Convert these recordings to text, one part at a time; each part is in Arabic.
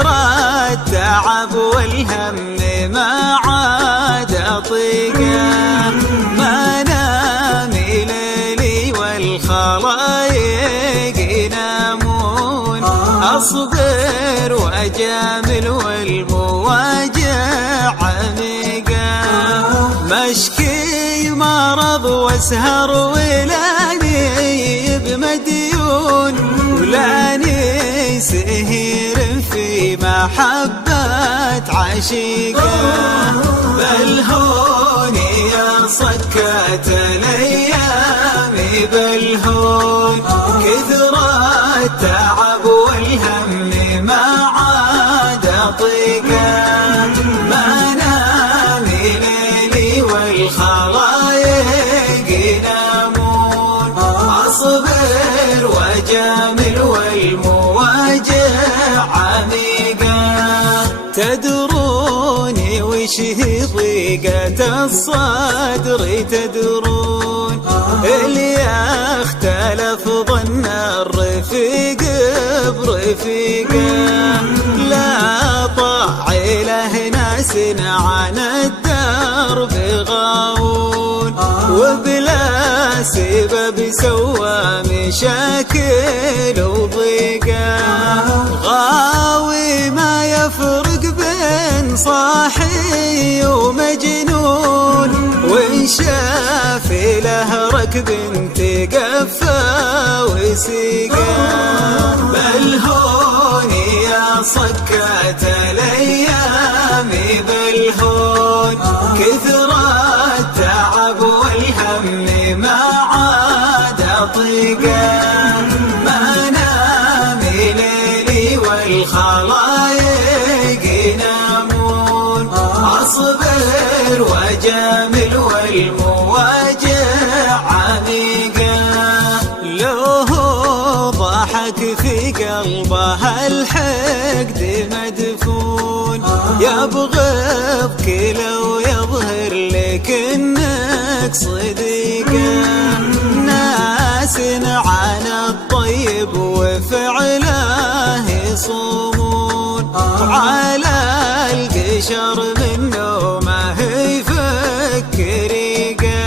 كثر التعب والهم ما عاد أطيقه، ما نام ليلي والخلايق ينامون، أصبر وأجامل والمواجع عميقة، مشكي مرض واسهر ولاني بمديون، ولاني سهير في محبة عشيقة، بل هوني يا صكة الأيام، بل هون كثر التعب والهم ما عاد أطيقه، ما نام ليلي والخلايق ينامون، أصبر وأجامل والمواجع عميقة، تدروني وش هي ضيقة الصدر، تدرون اللي اختلف ظن الرفيق برفيقه، لا طاع له ناس عن الدرب غاوون، وبلا سبب سوى مشاكل وضيقه، غاوي ما يفرق بين صاحي ومجنون، وإن شاف له ركب تقفى وسيقه، بل هوني يا صكة الأيام، بل هون كثر التعب والهم ما عاد أطيقه، ما نام ليلي والخلايق ينامون، أصبر وأجامل والمواجع عميقة، لو ضحك في قلبه الحقد مدفون، يبغضك لو يظهر لك انك صديقه، ناس عن الطيب وفعله يصومون، على القشر منه ما هي فكريقه،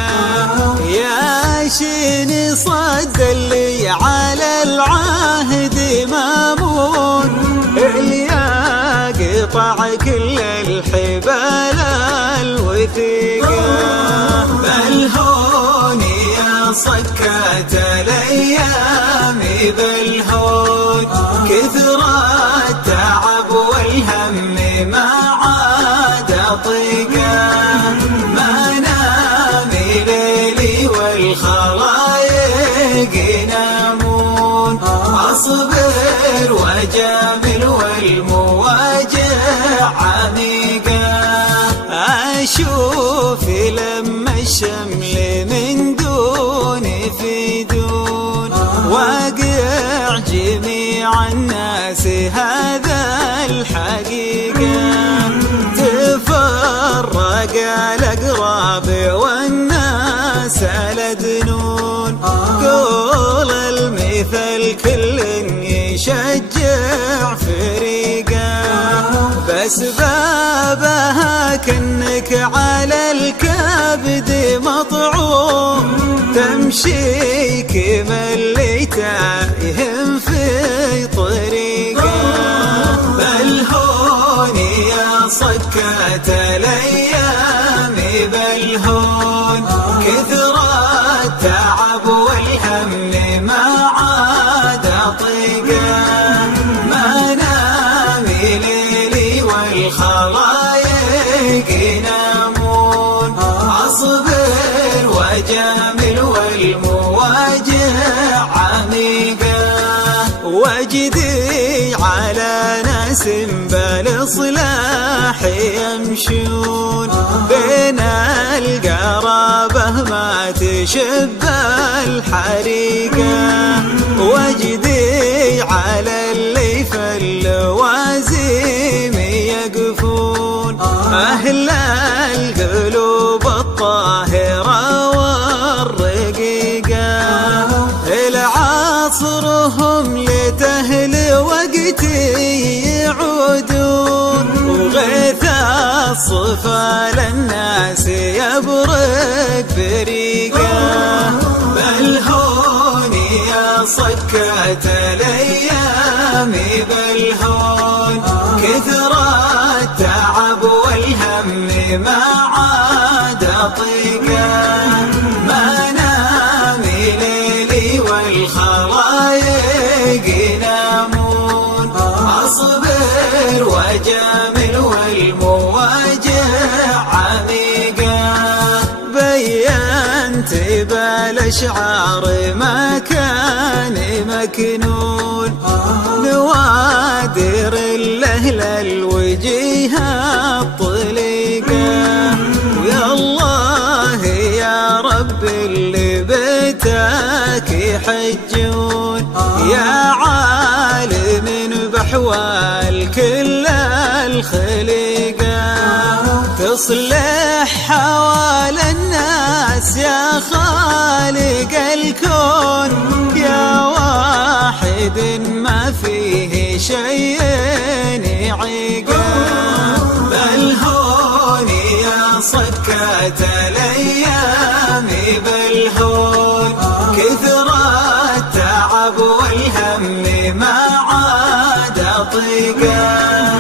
يا شيني صد اللي على العهد مامون، اللي يقطع كل الحبال الوثيقه، بل هوني يا صكة الأيام، بل هون كثر التعب والهم ما عاد أطيقه، ما نام ليلي والخلايق ينامون، أصبر وأجامل والمواجع عميقة، أشوف لما الشمل من دون في دون، واقع جميع الناس هذا الحقيقة، تفرق الأقراب والناس لدنون، قول المثل كل يشجع فريقه، بس بابها كأنك على الكبد مطعوم، تمشي كما اللي تايهم في طريقه، بل هوني يا صكة الأيام، بل هون كثر التعب والهم ما عاد أطيقه، ما نام ليلي والخلايق ينامون، أصبر وأجامل والمواجع عميقة، وجدي على ناس بالإصلاح يمشون، بين القرابة ما تشب الحريقة، وجدي على اللي في اللوازم يقفون، أهل القلوب الطاهرة والرقيقة، العصرهم لتهل وقتي يعود أطفال الناس يبرق بريقه، بل هوني يا صكة الأيام، بل هون كثر التعب والهم ما عاد أطيقه، ما نامي ليلي والخلايق ينامون، أصبر وجامل والمواجع عميقة، بينت بالأشعار ما كان مكنون، نوادر الأهل الوجيه الطليقة، ويا الله يا رب اللي بيتك يحجون، يا عالم بأحوال كل الخليقة، تصلح حوال الناس يا خالق الكون، يا واحد ما فيه شيء يعيقه، بل هوني يا صكة الأيام، بل هون كثر التعب والهم ما عاد أطيقه.